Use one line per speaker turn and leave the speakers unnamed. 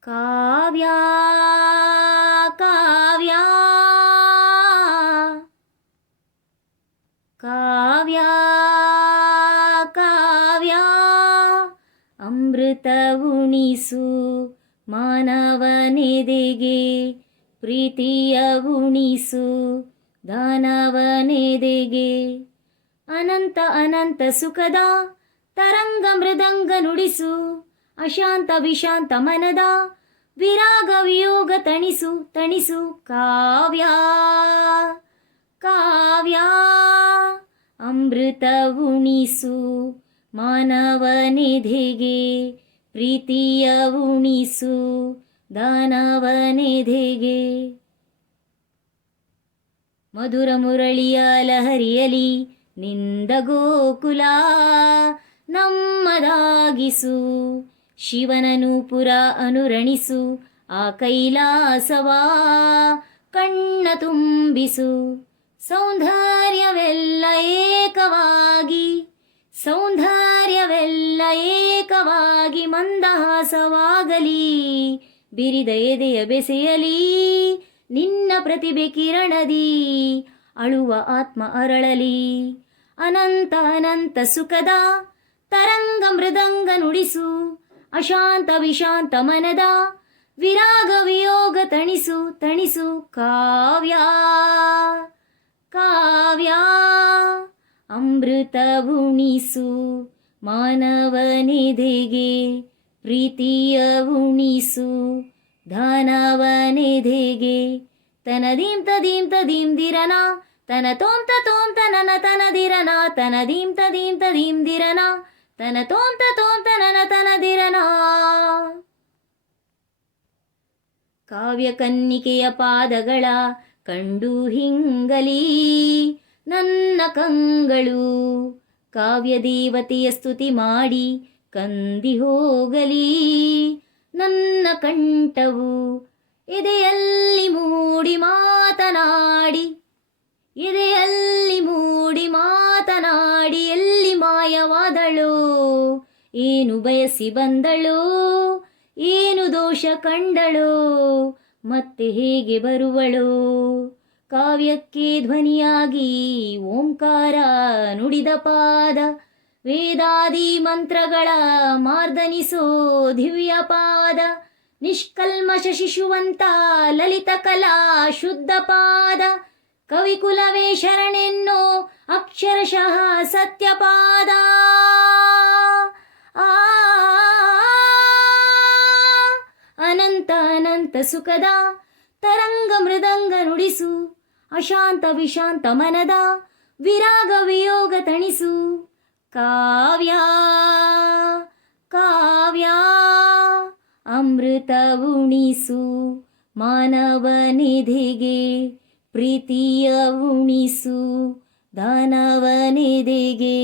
ಕಾವ್ಯ ಕಾವ್ಯ. ಕಾವ್ಯ ಕಾವ್ಯ. ಅಮೃತ ಉಣಿಸು ಮಾನವನೆದೆಗೆ, ಪ್ರೀತಿಯ ಉಣಿಸು ದಾನವನೆದೆಗೆ. ಅನಂತ ಅನಂತ ಸುಖದ ತರಂಗ ಮೃದಂಗ ನುಡಿಸು ಅಶಾಂತ ವಿಶಾಂತ ಮನದ ವಿರಾಗ ವಿಯೋಗ ತಣಿಸು ತಣಿಸು ಕಾವ್ಯ. ಕಾವ್ಯ ಅಮೃತ ಉಣಿಸು ಮಾನವನಿಧಿಗೆ ಪ್ರೀತಿಯ ಉಣಿಸು ದಾನವನಿಧಿಗೆ ಮಧುರ ಮುರಳಿಯ ಲಹರಿಯಲಿ ನಿಂದ ಗೋಕುಲ ನಮ್ಮದಾಗಿಸು ಶಿವನನು ಪುರ ಅನುರಣಿಸು, ಆ ಕೈಲಾಸವಾ ಕಣ್ಣ ತುಂಬಿಸು. ಸೌಂದರ್ಯವೆಲ್ಲ ಏಕವಾಗಿ ಸೌಂದರ್ಯವೆಲ್ಲ ಏಕವಾಗಿ ಮಂದಹಾಸವಾಗಲಿ. ಬಿರಿದ ಎದೆಯ ಬೆಸೆಯಲಿ, ನಿನ್ನ ಪ್ರತಿಭೆ ಕಿರಣದಿ, ಅಳುವ ಆತ್ಮ ಅರಳಲಿ. ಅನಂತ ಅನಂತ ಸುಖದ ತರಂಗ ಮೃದಂಗ ನುಡಿಸು. ಅಶಾಂತ ವಿಶಾಂತ ಮನದ ವಿರಾಗ ವಿಯೋಗ ತಣಿಸು ತಣಿಸು ಕಾವ್ಯ. ಕಾವ್ಯ ಅಮೃತ ಉಣಿಸು ಮಾನವನಿದೆಗೆ ಪ್ರೀತಿಯ ಉಣಿಸು ದಾನವನಿದೆಗೆ ತನದೀಂ ತದೀಂ ತದೀಂ ದಿರನ ತನ ತೋಂ ತೋಂ ತನನ ತನದಿರನ ತನದೀಂ ತದೀಂ ತದೀಂ ದಿರನ ತನ ತೋಂತ ತೋಂ ನನ ತನದಿರನ. ಕಾವ್ಯ ಕನ್ನಿಕೆಯ ಪಾದಗಳ ಕಂಡು ಹಿಂಗಲಿ ನನ್ನ ಕಂಗಳು. ಕಾವ್ಯ ದೇವತೆಯ ಸ್ತುತಿ ಮಾಡಿ ಕಂದಿ ಹೋಗಲಿ ನನ್ನ ಕಂಠವು. ಎದೆಯಲ್ಲಿ ಮೂಡಿ ಮಾತನಾಡಿ ಎದೆಯಲ್ಲಿ ಏನು ಬಯಸಿ ಬಂದಳು? ಏನು ದೋಷ ಕಂಡಳು? ಮತ್ತೆ ಹೇಗೆ ಬರುವಳು? ಕಾವ್ಯಕ್ಕೆ ಧ್ವನಿಯಾಗಿ ಓಂಕಾರ ನುಡಿದ ಪಾದ, ವೇದಾದಿ ಮಂತ್ರಗಳ ಮಾರ್ದನಿಸೋ ದಿವ್ಯ ಪಾದ ನಿಷ್ಕಲ್ಮಶ ಶಿಶುವಂತ ಲಲಿತ ಕಲಾ ಶುದ್ಧ ಪಾದ, ಕವಿಕುಲವೇ ಶರಣೆನ್ನೋ ಅಕ್ಷರಶಃ ಸತ್ಯಪಾದ. ಅನಂತ ಅನಂತ ಸುಖದ ತರಂಗ ಮೃದಂಗ ನುಡಿಸು, ಅಶಾಂತ ವಿಶಾಂತ ಮನದ ವಿರಾಗ ವಿಯೋಗ ತಣಿಸು. ಕಾವ್ಯ ಕಾವ್ಯ, ಅಮೃತ ಉಣಿಸು, ಮಾನವ ನಿಧಿಗೆ ಪ್ರೀತಿಯ ಉಣಿಸು ದಾನವನಿಧಿಗೆ